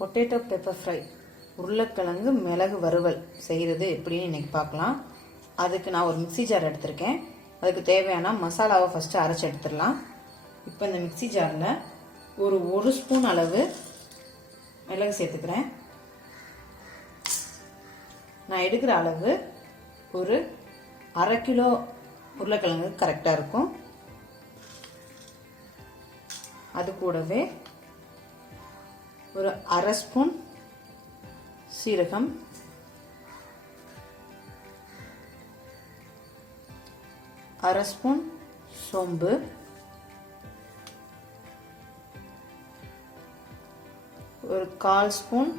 Potato pepper fry உருளைக்கிழங்கு மிளகு வறுவல் செய்கிறது எப்படின்னு இன்றைக்கி பார்க்கலாம். அதுக்கு நான் ஒரு மிக்ஸி ஜார் எடுத்திருக்கேன். அதுக்கு தேவையான மசாலாவை ஃபஸ்ட்டு அரைச்சி எடுத்துடலாம். இப்போ இந்த மிக்ஸி ஜாரில் ஒரு ஸ்பூன் அளவு மிளகு சேர்த்துக்கிறேன். நான் எடுக்கிற அளவு ஒரு 1/2 கிலோ உருளைக்கிழங்கு கரெக்டாக இருக்கும். அது கூடவே ஒரு 1/2 ஸ்பூன் சீரகம், 1/2 ஸ்பூன் சோம்பு, ஒரு 1/4 ஸ்பூன்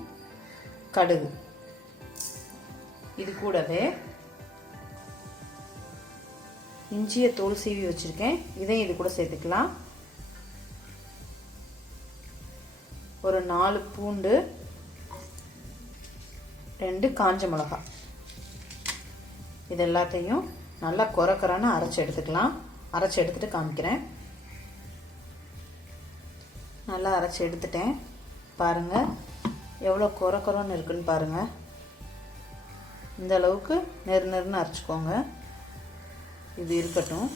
கடுகு. இது கூடவே இஞ்சியை தோல் சீவி வச்சிருக்கேன். இதையும் இது கூட சேர்த்துக்கலாம். ஒரு 4 பூண்டு, 2 காஞ்ச மிளகாய். இது எல்லாத்தையும் நல்லா கொரக்கொரன்னு அரைச்சி எடுத்துக்கலாம். அரைச்சி எடுத்துட்டு காமிக்கிறேன். நல்லா அரைச்சி எடுத்துட்டேன். பாருங்கள் எவ்வளோ கொரக்கொரன்னு இருக்குன்னு பாருங்கள். இந்த அளவுக்கு நெருன்னு அரைச்சிக்கோங்க. இது இருக்கட்டும்.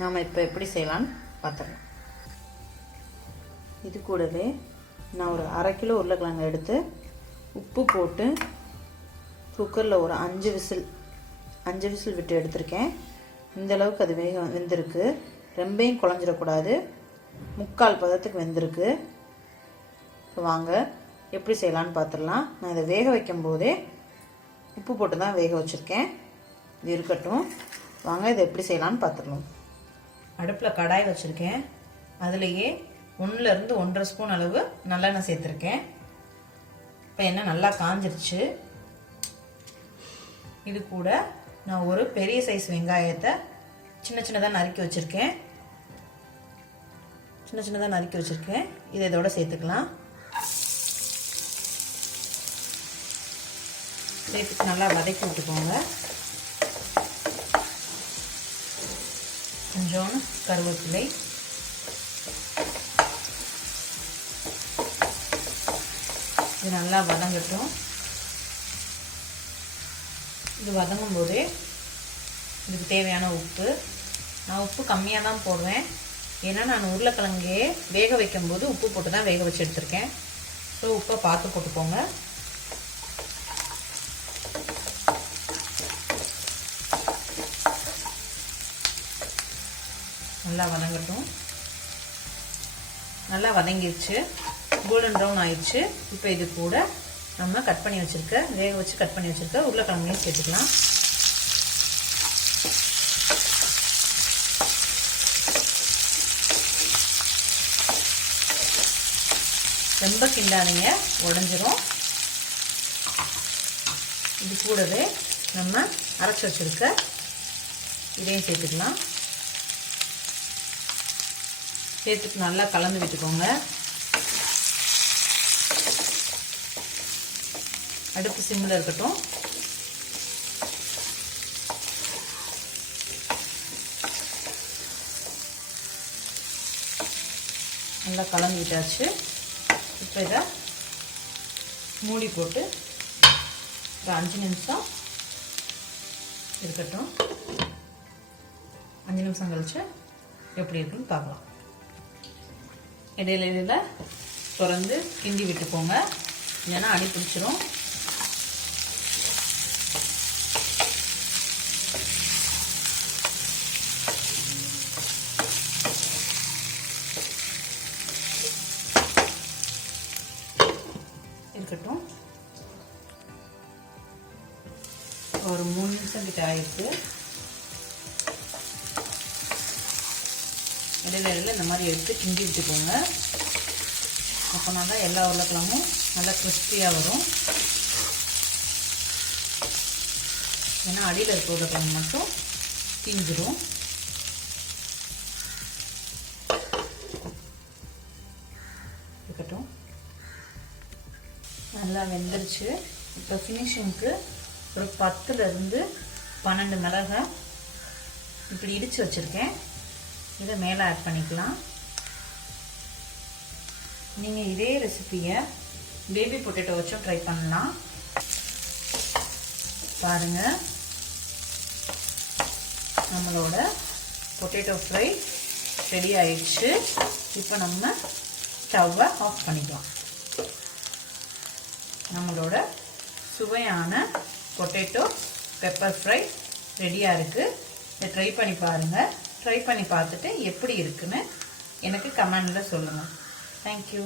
நாம் இப்போ எப்படி செய்யலான்னு பார்த்துடலாம். இது கூடவே நான் ஒரு 1/2 கிலோ உருளைக்கிழங்கு எடுத்து உப்பு போட்டு குக்கரில் ஒரு 5 விசில் விட்டு எடுத்திருக்கேன். இந்த அளவுக்கு அது வெந்திருக்கு. ரொம்பையும் குழஞ்சிடக்கூடாது. 3/4 பதத்துக்கு வெந்திருக்கு. வாங்க எப்படி செய்யலான்னு பார்த்துடலாம். நான் இதை வேக வைக்கும் போதே உப்பு போட்டு தான் வேக வச்சுருக்கேன். இது இருக்கட்டும். வாங்க இதை எப்படி செய்யலான்னு பார்த்துடலாம். அடுப்பில் கடாய் வச்சுருக்கேன். அதுலேயே 1 to 1.5 ஸ்பூன் அளவு நல்லெண்ணெய் சேர்த்துருக்கேன். இப்போ எண்ணெய் நல்லா காஞ்சிருச்சு. இது கூட நான் ஒரு பெரிய சைஸ் வெங்காயத்தை சின்னதாக நறுக்கி வச்சுருக்கேன். இதை இதோட சேர்த்துக்கலாம். சேர்த்துட்டு நல்லா வதக்கி விட்டுக்கோங்க. கொஞ்சோண்டு கருவேப்பிலை, இது நல்லா வதங்கட்டும். இது வதங்கும் போதே இதுக்கு தேவையான உப்பு, நான் உப்பு கம்மியாக தான் போடுவேன். ஏன்னா நான் உருளைக்கிழங்கே வேக வைக்கும் போது உப்பு போட்டு தான் வேக வச்சு எடுத்திருக்கேன். ஸோ உப்பை பார்த்து போட்டுக்கோங்க. நல்லா வதங்கட்டும். நல்லா வதங்கிடுச்சு. கோல்டன் ப்ரௌன் ஆயிடுச்சு. இப்போ இது கூட நம்ம வேக வச்சு கட் பண்ணி வச்சிருக்க உருளைக்கிழங்கையும் சேர்த்துக்கலாம். ரொம்ப கிண்டாதீங்க, உடஞ்சிரும். இது கூடவே நம்ம அரைச்சி வச்சிருக்க இதையும் சேர்த்துக்கலாம். சேர்த்துட்டு நல்லா கலந்து விட்டுக்கோங்க. அடுப்பு சிம்மில் இருக்கட்டும். நல்லா கலந்து விட்டாச்சு. இப்போ இதை மூடி போட்டு ஒரு 5 நிமிஷம் இருக்கட்டும். 5 நிமிஷம் கழிச்சு எப்படி இருக்குன்னு பார்க்கலாம். இடையில திறந்து கிண்டி விட்டுக்கோங்க, இல்லைன்னா அடி பிடிச்சிரும். இருக்கட்டும். ஒரு 3 நிமிஷம் கிட்ட ஆயிருக்கு. இடையில இந்த மாதிரி எடுத்து கிண்டி விட்டுக்கோங்க. அப்போனா தான் எல்லா உருளைக்கிழங்கும் நல்லா கிறிஸ்பியாக வரும். ஏன்னா அடியில் இருக்க உருளைக்கிழங்கு மட்டும் தீஞ்சிரும். இருக்கட்டும். நல்லா வெந்துருச்சு. இப்போ ஃபினிஷிங்க்கு ஒரு 10 to 12 மிளகாய் இப்படி இடித்து வச்சுருக்கேன். இதை மேலே ஆட் பண்ணிக்கலாம். நீங்கள் இதே ரெசிபியை பேபி பொட்டேட்டோ வச்சும் ட்ரை பண்ணலாம். பாருங்க, நம்மளோட பொட்டேட்டோ ஃப்ரை ரெடி ஆயிடுச்சு. இப்போ நம்ம ஸ்டவ்வை ஆஃப் பண்ணிக்கலாம். நம்மளோட சுவையான பொட்டேட்டோ பெப்பர் ஃப்ரை ரெடியாக இருக்குது. இதை ட்ரை பண்ணி பாருங்கள். ட்ரை பண்ணி பார்த்துட்டு எப்படி இருக்குன்னு எனக்கு கமெண்டில் சொல்லுங்கள். தேங்க்யூ.